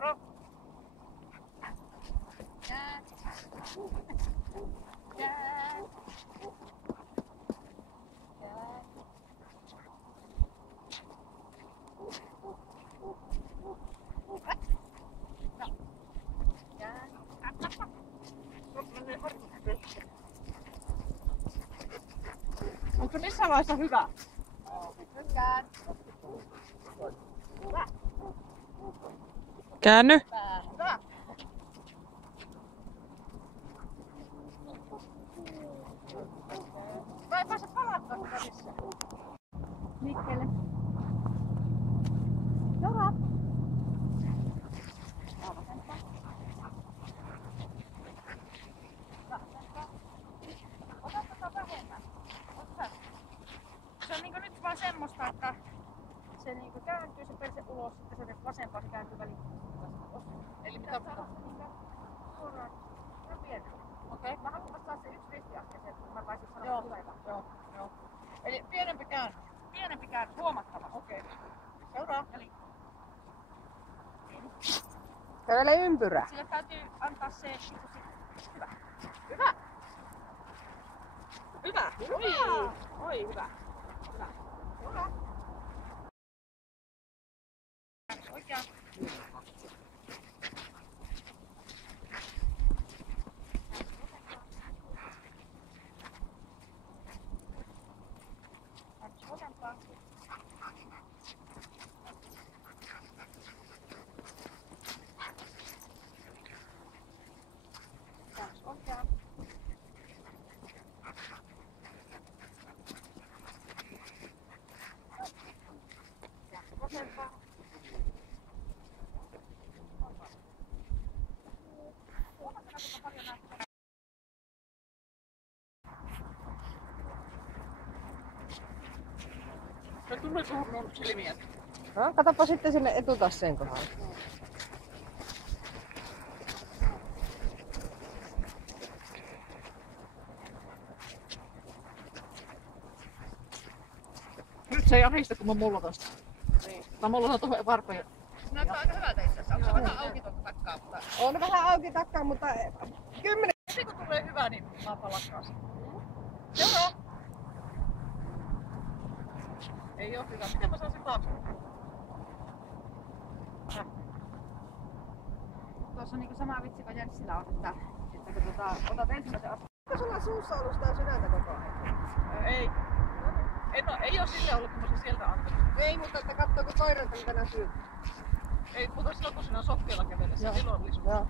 Seuraava. Onko se missään vaiheessa hyvä? Hyvä. Käänny. Hyvä. Mä en pääse palattaa sitä missään. Liikkeelle. Seuraava. Vasempaa. Vasempaa. Ota tätä vähemmän. Ota. Se on niinku nyt vaan semmoista, että se niinku kääntyy se perse ulos, sitten se teet vasempaa, se kääntyy väliin. Eli mitä suoraan. Se on pienellä. Okei. Mä haluan vasta saada se yksi ristiaskel, että mä pääsin sanomaan hyvä. Joo. Eli pienempi käännös. Pienempi käännös, huomattava. Okei. Seuraa. Eli. Kävele ympyrä. Sille täytyy antaa se. Hyvä. Hyvä. Hyvä. Oi, hyvä. Hyvä. Seuraa. Oikein. Vasempaa. Kaksi oikeaan. Vasempaa. Se tulee tuohon mun silmiä. No, katsopa sitten sinne etutasseen kohdalle. Nyt se ei arista, kun mä mullotan sitä. Niin. Mä mullotan tuohon varpeen. Se näyttää aika hyvältä itse asiassa. Onko se vähän auki tuolta takkaa? Mutta... On vähän auki takkaa, mutta 10. Heti kun tulee hyvä, niin mä palakkaan sen. Seuraa! Ei oo hyvä. Miten mä saan sen taakse? Tuossa on niinku sama vitsi kuin Jenssillä on, että kun otat ensimmäisen askeleen. Onko sulla suussa ollut sitä sydäntä koko ajan? Ei. Ei oo sille ollut, kun mä sen sieltä antanut. Ei, mutta että katsoako koirat, mitä näkyy? Ei, mutta silloin kun siinä on sokkeella kävellessä, silloin oli sun. Joo.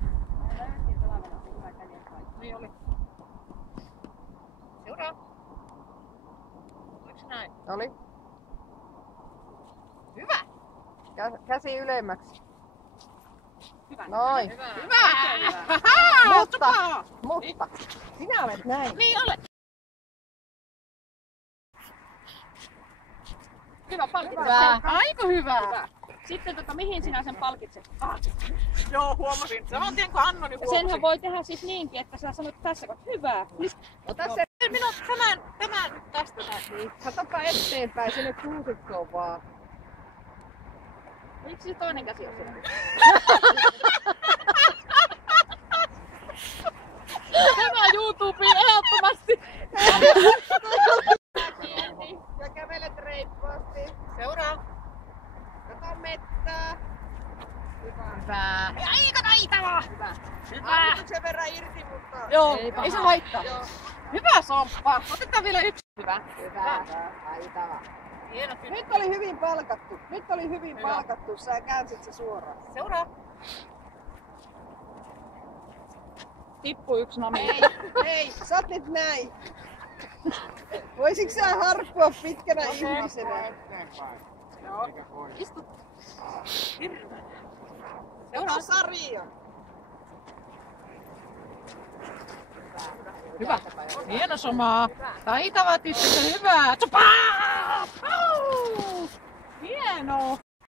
Niin oli. Seuraa. Oliko se näin? Oli. Hyvä! Käsi ylemmäksi. Hyvä. Noin. Hyvä! Mutta. Sinä olet näin. Niin olet! Hyvä, palkitse. Hyvä. Aika hyvä. Hyvä. Sitten mihin sinä sen palkitset? Joo, huomasin. Saman tien kun annoin, niin huomasin. Senhän voi tehdä siis niinkin, että sä sanot tässä kohtaa hyvä. Ota se. Minä tämän nyt tästä näin. Niin. Katsopa eteenpäin sinne kuusikkoon vaan. Miksi se toinen käsi on siellä? Tämä YouTubeen ehdottomasti! Ja kävelet reippaasti. Seuraa. Kato mettää. Hyvä. Aika taitavaa. Hyvä. Hyvä. Annettu sen verran irti, mutta... Joo, Ei ei se paha. haittaa. Joo. Hyvä somppa. Otetaan vielä yksi. Hyvä. Hyvä. Taitava. Hieno. Nyt oli hyvin palkattu. Hyvä. Palkattu. Sä käänsit se suoraan. Seuraa. Tippu yksi nami. Hei, sä oot nyt näin. Voisitko sä harppua pitkänä ihmisenä? Joo. Istu. Seuraa sarja. Hyvä. Hieno somaa. Taitava tyttö, hyvä. Tupaa! Hieno.